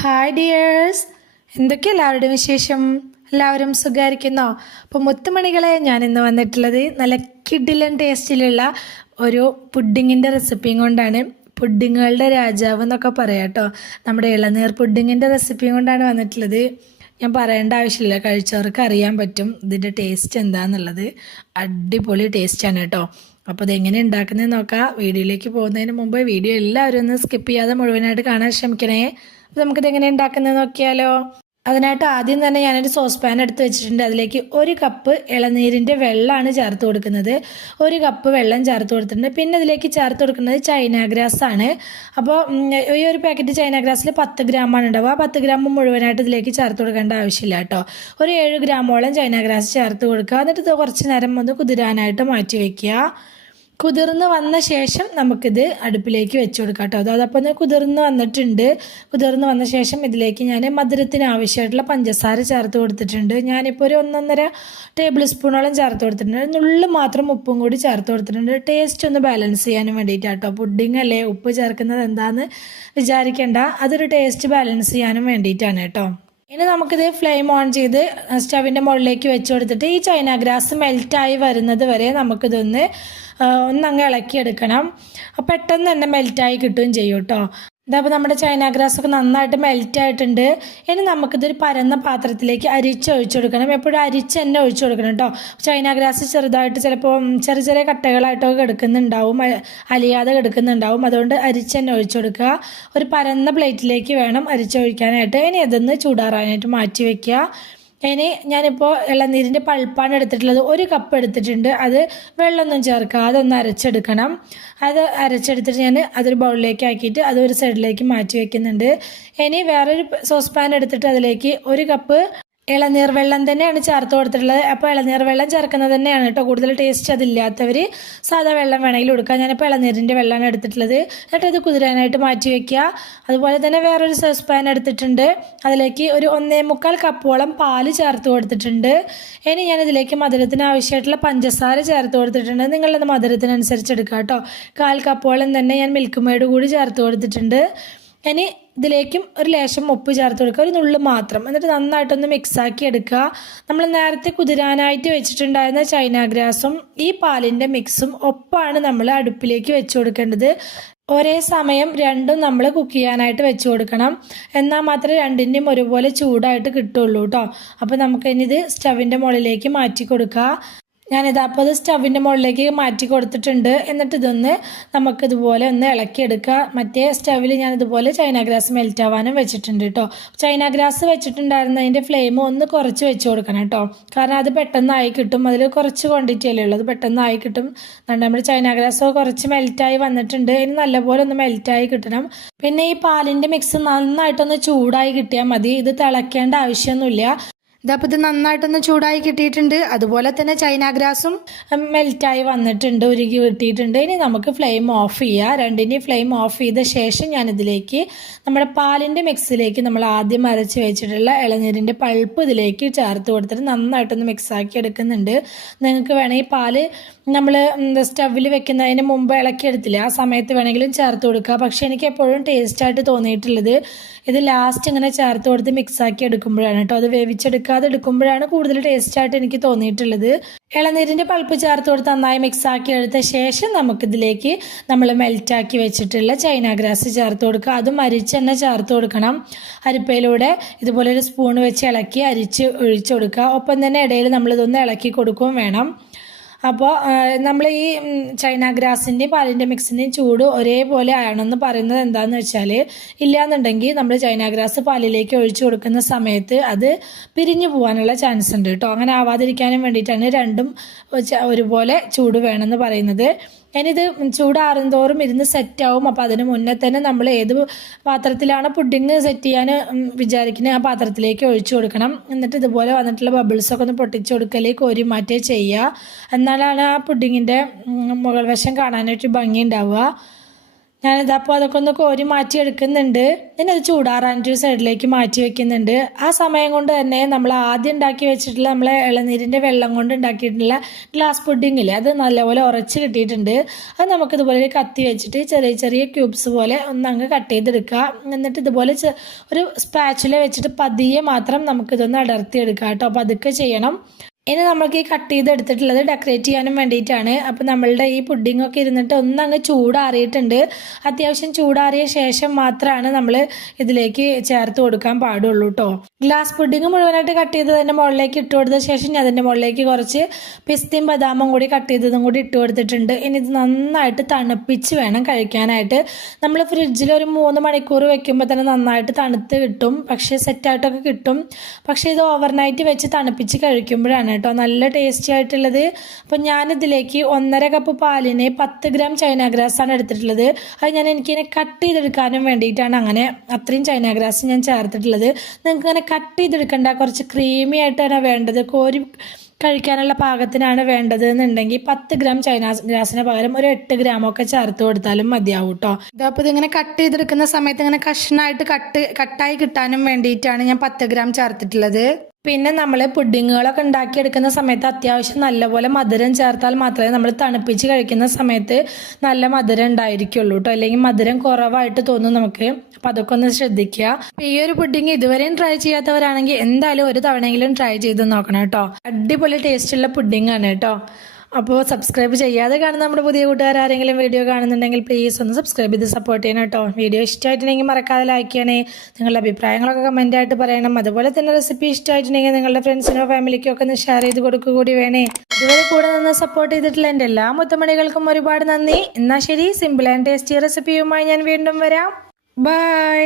Hi dears, എന്തൊക്കെ എല്ലാവരുടെയും വിശേഷം? എല്ലാവരും സുഖമായിരിക്കുന്നോ? അപ്പോൾ മുത്തുമണികളെ, ഞാൻ ഇന്ന് വന്നിട്ടുള്ളത് നല്ല കിഡിലൻ ടേസ്റ്റിലുള്ള ഒരു പുഡിങ്ങിൻ്റെ റെസിപ്പിയും കൊണ്ടാണ്. പുഡിങ്ങുകളുടെ രാജാവ് എന്നൊക്കെ പറയാം കേട്ടോ. നമ്മുടെ ഇളനീർ പുഡിങ്ങിൻ്റെ റെസിപ്പിയും കൊണ്ടാണ് വന്നിട്ടുള്ളത്. ഞാൻ പറയേണ്ട ആവശ്യമില്ല, കഴിച്ചവർക്ക് അറിയാൻ പറ്റും ഇതിൻ്റെ ടേസ്റ്റ് എന്താണെന്നുള്ളത്. അടിപൊളി ടേസ്റ്റാണ് കേട്ടോ. അപ്പോൾ ഇതെങ്ങനെ ഉണ്ടാക്കുന്നതെന്ന് നോക്കാം. വീഡിയോയിലേക്ക് പോകുന്നതിന് മുമ്പ് വീഡിയോ എല്ലാവരും ഒന്ന് സ്കിപ്പ് ചെയ്യാതെ മുഴുവനായിട്ട് കാണാൻ ശ്രമിക്കണേ. അപ്പോൾ നമുക്കിത് എങ്ങനെ ഉണ്ടാക്കുന്നത് നോക്കിയാലോ. അതിനായിട്ട് ആദ്യം തന്നെ ഞാനൊരു സോസ് പാൻ എടുത്ത് വെച്ചിട്ടുണ്ട്. അതിലേക്ക് 1 കപ്പ് ഇളനീരിൻ്റെ വെള്ളമാണ് ചേർത്ത് കൊടുക്കുന്നത്. 1 കപ്പ് വെള്ളം ചേർത്ത് കൊടുത്തിട്ടുണ്ട്. പിന്നെ ഇതിലേക്ക് ചേർത്ത് കൊടുക്കുന്നത് ചൈന ഗ്രാസ് ആണ്. അപ്പോൾ ഈ ഒരു പാക്കറ്റ് ചൈന ഗ്രാസിൽ 10 ഗ്രാമാണ് ഉണ്ടാവുക. ആ 10 ഗ്രാം മുഴുവനായിട്ട് ഇതിലേക്ക് ചേർത്ത് കൊടുക്കേണ്ട ആവശ്യമില്ല കേട്ടോ. ഒരു 7 ഗ്രാമോളം ചൈന ഗ്രാസ് ചേർത്ത് കൊടുക്കുക. എന്നിട്ട് ഇത് കുറച്ച് നേരം ഒന്ന് കുതിരാനായിട്ട് മാറ്റി വയ്ക്കുക. കുതിർന്ന് വന്ന ശേഷം നമുക്കിത് അടുപ്പിലേക്ക് വെച്ച് കൊടുക്കാം കേട്ടോ. അതപ്പോൾ ഒന്ന് കുതിർന്ന് വന്നിട്ടുണ്ട്. കുതിർന്ന് വന്ന ശേഷം ഇതിലേക്ക് ഞാൻ മധുരത്തിന് ആവശ്യമായിട്ടുള്ള പഞ്ചസാര ചേർത്ത് കൊടുത്തിട്ടുണ്ട്. ഞാനിപ്പോൾ ഒരു 1.5 ടേബിൾ സ്പൂണോളം ചേർത്ത് കൊടുത്തിട്ടുണ്ട്. നുള്ളു മാത്രം ഉപ്പും കൂടി ചേർത്ത് കൊടുത്തിട്ടുണ്ട്. ടേസ്റ്റ് ഒന്ന് ബാലൻസ് ചെയ്യാനും വേണ്ടിയിട്ടാണ് കേട്ടോ. പുഡിങ് അല്ലേ, ഉപ്പ് ചേർക്കുന്നത് എന്താണെന്ന് വിചാരിക്കേണ്ട, അതൊരു ടേസ്റ്റ് ബാലൻസ് ചെയ്യാനും വേണ്ടിയിട്ടാണ് കേട്ടോ. ഇനി നമുക്കിത് ഫ്ലെയിം ഓൺ ചെയ്ത് സ്റ്റവിൻ്റെ മുകളിലേക്ക് വെച്ച് കൊടുത്തിട്ട് ഈ ചൈന ഗ്രാസ് മെൽറ്റായി വരുന്നത് വരെ നമുക്കിതൊന്ന് ഒന്നങ്ങ് ഇളക്കിയെടുക്കണം. പെട്ടെന്ന് തന്നെ മെൽറ്റായി കിട്ടുകയും ചെയ്യും കേട്ടോ. ഇതപ്പോൾ നമ്മുടെ ചൈന ഗ്രാസ് ഒക്കെ നന്നായിട്ട് മെൽറ്റായിട്ടുണ്ട്. ഇനി നമുക്കിതൊരു പരന്ന പാത്രത്തിലേക്ക് അരിച്ചൊഴിച്ചു കൊടുക്കണം. എപ്പോഴും അരിച്ച് തന്നെ ഒഴിച്ചു കൊടുക്കണം കേട്ടോ. ചൈന ഗ്രാസ് ചെറുതായിട്ട് ചിലപ്പോൾ ചെറിയ ചെറിയ കട്ടകളായിട്ടൊക്കെ കിടക്കുന്നുണ്ടാവും, അലിയാതെ കിടക്കുന്നുണ്ടാവും. അതുകൊണ്ട് അരിച്ച് തന്നെ ഒഴിച്ചു കൊടുക്കുക. ഒരു പരന്ന പ്ലേറ്റിലേക്ക് വേണം അരിച്ചൊഴിക്കാനായിട്ട്. ഇനി അതൊന്ന് ചൂടാറാനായിട്ട് മാറ്റി വയ്ക്കുക. ഇനി ഞാനിപ്പോൾ ഇളനീരിൻ്റെ പൾപ്പാണ് എടുത്തിട്ടുള്ളത്. 1 കപ്പ് എടുത്തിട്ടുണ്ട്. അത് വെള്ളമൊന്നും ചേർക്കുക, അതൊന്ന് അരച്ചെടുക്കണം. അത് അരച്ചെടുത്തിട്ട് ഞാൻ അതൊരു ബൗളിലേക്ക് ആക്കിയിട്ട് അത് ഒരു സൈഡിലേക്ക് മാറ്റി വയ്ക്കുന്നുണ്ട്. ഇനി വേറൊരു സോസ് പാൻ എടുത്തിട്ട് അതിലേക്ക് 1 കപ്പ് ഇളനീർ വെള്ളം തന്നെയാണ് ചേർത്ത് കൊടുത്തിട്ടുള്ളത്. അപ്പോൾ ഇളനീർ വെള്ളം ചേർക്കുന്നത് തന്നെയാണ് കേട്ടോ കൂടുതൽ ടേസ്റ്റ്. അതില്ലാത്തവർ സാധാ വെള്ളം വേണമെങ്കിൽ കൊടുക്കുക. ഞാനിപ്പോൾ ഇളനീരിൻ്റെ വെള്ളമാണ് എടുത്തിട്ടുള്ളത്. എന്നിട്ട് അത് കുതിരാനായിട്ട് മാറ്റി വയ്ക്കുക. അതുപോലെ തന്നെ വേറൊരു സോസ് പാൻ എടുത്തിട്ടുണ്ട്. അതിലേക്ക് ഒരു 1.25 കപ്പോളം പാല് ചേർത്ത് കൊടുത്തിട്ടുണ്ട്. ഇനി ഞാനിതിലേക്ക് മധുരത്തിന് ആവശ്യമായിട്ടുള്ള പഞ്ചസാര ചേർത്ത് കൊടുത്തിട്ടുണ്ട്. നിങ്ങളുടെ മധുരത്തിനനുസരിച്ച് എടുക്കുക കേട്ടോ. 1/4 കപ്പോളം തന്നെ ഞാൻ മിൽക്ക് മെയ്ഡ് കൂടി ചേർത്ത് കൊടുത്തിട്ടുണ്ട്. ഇനി ഇതിലേക്കും ഒരു ലേശം ഉപ്പ് ചേർത്ത് കൊടുക്കുക, ഒരു നുള്ളു മാത്രം. എന്നിട്ട് നന്നായിട്ടൊന്ന് മിക്സാക്കി എടുക്കുക. നമ്മൾ നേരത്തെ കുതിരാനായിട്ട് വെച്ചിട്ടുണ്ടായിരുന്ന ചൈന ഗ്രാസും ഈ പാലിൻ്റെ മിക്സും ഒപ്പാണ് നമ്മൾ അടുപ്പിലേക്ക് വെച്ച് കൊടുക്കേണ്ടത്. ഒരേ സമയം രണ്ടും നമ്മൾ കുക്ക് ചെയ്യാനായിട്ട് വെച്ച് കൊടുക്കണം. എന്നാൽ മാത്രമേ രണ്ടിൻ്റെയും ഒരുപോലെ ചൂടായിട്ട് കിട്ടുള്ളൂ കേട്ടോ. അപ്പോൾ നമുക്കിനിത് സ്റ്റവിൻ്റെ മുകളിലേക്ക് മാറ്റി കൊടുക്കുക. ഞാനിതപ്പോൾ അത് സ്റ്റവിൻ്റെ മുകളിലേക്ക് മാറ്റി കൊടുത്തിട്ടുണ്ട്. എന്നിട്ട് ഇതൊന്ന് നമുക്കിതുപോലെ ഒന്ന് ഇളക്കിയെടുക്കുക. മറ്റേ സ്റ്റവിൽ ഞാനിതുപോലെ ചൈന ഗ്രാസ് മെൽറ്റ് ആവാനും വെച്ചിട്ടുണ്ട് കേട്ടോ. ചൈന ഗ്രാസ് വെച്ചിട്ടുണ്ടായിരുന്നതിൻ്റെ ഫ്ലെയിം ഒന്ന് കുറച്ച് വെച്ച് കൊടുക്കണം കേട്ടോ. കാരണം അത് പെട്ടെന്നായി കിട്ടും. അതിൽ കുറച്ച് ക്വാണ്ടിറ്റി അല്ലേ ഉള്ളത്, പെട്ടെന്നായി കിട്ടും. നമ്മുടെ ചൈന ഗ്രാസ് കുറച്ച് മെൽറ്റായി വന്നിട്ടുണ്ട്. ഇനി നല്ലപോലെ ഒന്ന് മെൽറ്റായി കിട്ടണം. പിന്നെ ഈ പാലിൻ്റെ മിക്സ് നന്നായിട്ടൊന്ന് ചൂടായി കിട്ടിയാൽ മതി. ഇത് തിളയ്ക്കേണ്ട ആവശ്യമൊന്നുമില്ല. ഇതപ്പോൾ ഇത് നന്നായിട്ടൊന്ന് ചൂടായി കിട്ടിയിട്ടുണ്ട്. അതുപോലെ തന്നെ ചൈന ഗ്രാസും മെൽറ്റായി വന്നിട്ടുണ്ട്, ഉരുകി കിട്ടിയിട്ടുണ്ട്. ഇനി നമുക്ക് ഫ്ലെയിം ഓഫ് ചെയ്യുക. രണ്ടിൻ്റെയും ഫ്ലെയിം ഓഫ് ചെയ്ത ശേഷം ഞാനിതിലേക്ക് നമ്മുടെ പാലിൻ്റെ മിക്സിലേക്ക് നമ്മൾ ആദ്യം അരച്ച് വെച്ചിട്ടുള്ള ഇളനീരിൻ്റെ പൾപ്പ് ഇതിലേക്ക് ചേർത്ത് കൊടുത്തിട്ട് നന്നായിട്ടൊന്ന് മിക്സാക്കി എടുക്കുന്നുണ്ട്. നിങ്ങൾക്ക് വേണമെങ്കിൽ പാല് നമ്മൾ സ്റ്റവിൽ വെക്കുന്നതിന് മുമ്പ് ഇളക്കിയെടുത്തില്ല, ആ സമയത്ത് വേണമെങ്കിലും ചേർത്ത് കൊടുക്കുക. പക്ഷേ എനിക്ക് എപ്പോഴും ടേസ്റ്റായിട്ട് തോന്നിയിട്ടുള്ളത് ഇത് ലാസ്റ്റ് ഇങ്ങനെ ചേർത്ത് കൊടുത്ത് മിക്സാക്കി എടുക്കുമ്പോഴാണ് കേട്ടോ. അത് വേവിച്ചെടുക്കാതെ എടുക്കുമ്പോഴാണ് കൂടുതൽ ടേസ്റ്റായിട്ട് എനിക്ക് തോന്നിയിട്ടുള്ളത്. ഇളനീരിൻ്റെ പൾപ്പ് ചേർത്ത് കൊടുത്ത് നന്നായി മിക്സാക്കി എടുത്ത ശേഷം നമുക്കിതിലേക്ക് നമ്മൾ മെൽറ്റാക്കി വെച്ചിട്ടുള്ള ചൈന ഗ്രാസ് ചേർത്ത് കൊടുക്കുക. അതും അരിച്ച് തന്നെ ചേർത്ത് കൊടുക്കണം. അരിപ്പയിലൂടെ ഇതുപോലെ ഒരു സ്പൂൺ വെച്ച് ഇളക്കി അരിച്ച് ഒഴിച്ചു കൊടുക്കുക. ഒപ്പം തന്നെ ഇടയിൽ നമ്മളിതൊന്ന് ഇളക്കി കൊടുക്കുകയും വേണം. അപ്പോൾ നമ്മൾ ഈ ചൈന ഗ്രാസിൻ്റെയും പാലിൻ്റെ മിക്സിൻ്റെയും ചൂട് ഒരേപോലെ ആണെന്ന് പറയുന്നത് എന്താണെന്ന് വെച്ചാൽ, ഇല്ലയെന്നുണ്ടെങ്കിൽ നമ്മൾ ചൈന ഗ്രാസ് പാലിലേക്ക് ഒഴിച്ചു കൊടുക്കുന്ന സമയത്ത് അത് പിരിഞ്ഞു പോകാനുള്ള ചാൻസ് ഉണ്ട് കേട്ടോ. അങ്ങനെ ആവാതിരിക്കാനും വേണ്ടിയിട്ടാണ് രണ്ടും ഒരുപോലെ ചൂട് വേണമെന്ന് പറയുന്നത്. ഇനിയിത് ചൂടാറുന്തോറും ഇരുന്ന് സെറ്റാവും. അപ്പോൾ അതിന് മുന്നേ തന്നെ നമ്മൾ ഏത് പാത്രത്തിലാണ് പുഡിങ് സെറ്റ് ചെയ്യാൻ വിചാരിക്കുന്നത് ആ പാത്രത്തിലേക്ക് ഒഴിച്ചു കൊടുക്കണം. എന്നിട്ട് ഇതുപോലെ വന്നിട്ടുള്ള ബബിൾസൊക്കെ ഒന്ന് പൊട്ടിച്ചു കൊടുക്കലേ കോരി മാറ്റേ ചെയ്യുക. എന്നാലാണ് ആ പുഡിങ്ങിൻ്റെ മുകൾ വശം കാണാനായിട്ട് ഭംഗി ഉണ്ടാവുക. ഞാനിതപ്പോൾ അതൊക്കെ ഒന്ന് കോരി മാറ്റി എടുക്കുന്നുണ്ട്. ഞാനത് ചൂടാറാനൊരു സൈഡിലേക്ക് മാറ്റി വെക്കുന്നുണ്ട്. ആ സമയം കൊണ്ട് തന്നെ നമ്മൾ ആദ്യം ഉണ്ടാക്കി വെച്ചിട്ടുള്ള നമ്മളെ ഇളനീരിൻ്റെ വെള്ളം കൊണ്ട് ഉണ്ടാക്കിയിട്ടുള്ള ഗ്ലാസ് പുഡിങ്ങില്ലേ, അത് നല്ലപോലെ ഉറച്ച് കിട്ടിയിട്ടുണ്ട്. അത് നമുക്കിതുപോലെ ഒരു കത്തി വെച്ചിട്ട് ചെറിയ ചെറിയ ക്യൂബ്സ് പോലെ ഒന്നങ്ങ് കട്ട് ചെയ്തെടുക്കുക. എന്നിട്ട് ഇതുപോലെ ഒരു സ്പാച്ചുല വെച്ചിട്ട് പതിയെ മാത്രം നമുക്കിതൊന്ന് അടർത്തിയെടുക്കാം കേട്ടോ. അപ്പോൾ അതൊക്കെ ചെയ്യണം. ഇനി നമ്മൾക്ക് ഈ കട്ട് ചെയ്തെടുത്തിട്ടുള്ളത് ഡെക്കറേറ്റ് ചെയ്യാനും വേണ്ടിയിട്ടാണ്. അപ്പോൾ നമ്മളുടെ ഈ പുഡിങ്ങൊക്കെ ഇരുന്നിട്ട് ഒന്നങ്ങ് ചൂടാറിയിട്ടുണ്ട്. അത്യാവശ്യം ചൂടാറിയ ശേഷം മാത്രമാണ് നമ്മൾ ഇതിലേക്ക് ചേർത്ത് കൊടുക്കാൻ പാടുള്ളൂ കേട്ടോ. ഗ്ലാസ് പുഡിങ് മുഴുവനായിട്ട് കട്ട് ചെയ്ത് അതിൻ്റെ മുകളിലേക്ക് ഇട്ട് കൊടുത്ത ശേഷം ഞാൻ അതിൻ്റെ മുകളിലേക്ക് കുറച്ച് പിസ്തയും ബദാമും കൂടി കട്ട് ചെയ്തതും കൂടി ഇട്ട് കൊടുത്തിട്ടുണ്ട്. ഇനി ഇത് നന്നായിട്ട് തണുപ്പിച്ച് വേണം കഴിക്കാനായിട്ട്. നമ്മൾ ഫ്രിഡ്ജിൽ ഒരു 3 മണിക്കൂർ വെക്കുമ്പോൾ തന്നെ നന്നായിട്ട് തണുത്ത് കിട്ടും, പക്ഷേ സെറ്റായിട്ടൊക്കെ കിട്ടും. പക്ഷേ ഇത് ഓവർനൈറ്റ് വെച്ച് തണുപ്പിച്ച് കഴിക്കുമ്പോഴാണ് കേട്ടോ നല്ല ടേസ്റ്റി ആയിട്ടുള്ളത്. അപ്പം ഞാനിതിലേക്ക് 1.5 കപ്പ് പാലിന് 10 ഗ്രാം ചൈന ഗ്രാസ് ആണ് എടുത്തിട്ടുള്ളത്. അത് എനിക്കിങ്ങനെ കട്ട് ചെയ്തെടുക്കാനും വേണ്ടിയിട്ടാണ് അങ്ങനെ അത്രയും ചൈന ഗ്രാസ് ഞാൻ ചേർത്തിട്ടുള്ളത്. നിങ്ങൾക്ക് ഇങ്ങനെ കട്ട് ചെയ്തെടുക്കേണ്ട, കുറച്ച് ക്രീമി ആയിട്ടാണ് വേണ്ടത്, കോരി കഴിക്കാനുള്ള പാകത്തിനാണ് വേണ്ടത് എന്നുണ്ടെങ്കിൽ 10 ഗ്രാം ചൈന ഗ്രാസിന് പകരം ഒരു 8 ഗ്രാമൊക്കെ ചേർത്ത് കൊടുത്താലും മതിയാവും കേട്ടോ. അപ്പോൾ ഇതിങ്ങനെ കട്ട് ചെയ്തെടുക്കുന്ന സമയത്ത് ഇങ്ങനെ കഷ്ണമായിട്ട് കട്ടായി കിട്ടാനും വേണ്ടിയിട്ടാണ് ഞാൻ 10 ഗ്രാം ചേർത്തിട്ടുള്ളത്. പിന്നെ നമ്മൾ പുഡിങ്ങുകളൊക്കെ ഉണ്ടാക്കിയെടുക്കുന്ന സമയത്ത് അത്യാവശ്യം നല്ലപോലെ മധുരം ചേർത്താൽ മാത്രമേ നമ്മൾ തണുപ്പിച്ച് കഴിക്കുന്ന സമയത്ത് നല്ല മധുരം ഉണ്ടായിരിക്കുള്ളൂ കേട്ടോ. അല്ലെങ്കിൽ മധുരം കുറവായിട്ട് തോന്നും നമുക്ക്. അപ്പം അതൊക്കെ ഒന്ന് ശ്രദ്ധിക്കുക. അപ്പം ഈ ഒരു പുഡിങ് ഇതുവരെയും ട്രൈ ചെയ്യാത്തവരാണെങ്കിൽ എന്തായാലും ഒരു തവണയെങ്കിലും ട്രൈ ചെയ്ത് നോക്കണം കേട്ടോ. അടിപൊളി ടേസ്റ്റുള്ള പുഡിങ് ആണ് കേട്ടോ. അപ്പോൾ സബ്സ്ക്രൈബ് ചെയ്യാതെ കാണുന്ന നമ്മുടെ പുതിയ കൂട്ടുകാർ ആരെങ്കിലും വീഡിയോ കാണുന്നുണ്ടെങ്കിൽ പ്ലീസ് ഒന്ന് സബ്സ്ക്രൈബ് ചെയ്ത് സപ്പോർട്ട് ചെയ്യണം കേട്ടോ. വീഡിയോ ഇഷ്ടമായിട്ടുണ്ടെങ്കിൽ മറക്കാതെ ലൈക്ക് ചെയ്യണേ. നിങ്ങളുടെ അഭിപ്രായങ്ങളൊക്കെ കമൻറ്റായിട്ട് പറയണം. അതുപോലെ തന്നെ റെസിപ്പി ഇഷ്ടമായിട്ടുണ്ടെങ്കിൽ നിങ്ങളുടെ ഫ്രണ്ട്സിനോ ഫാമിലിക്കോ ഒക്കെ ഒന്ന് ഷെയർ ചെയ്ത് കൊടുക്കുക കൂടി വേണേ. ഇതുവരെ കൂടെ നിന്ന് സപ്പോർട്ട് ചെയ്തിട്ടുള്ള എൻ്റെ എല്ലാ മുത്തമണികൾക്കും ഒരുപാട് നന്ദി. എന്നാൽ ശരി, സിമ്പിൾ ആൻഡ് ടേസ്റ്റി റെസിപ്പിയുമായി ഞാൻ വീണ്ടും വരാം. ബൈ.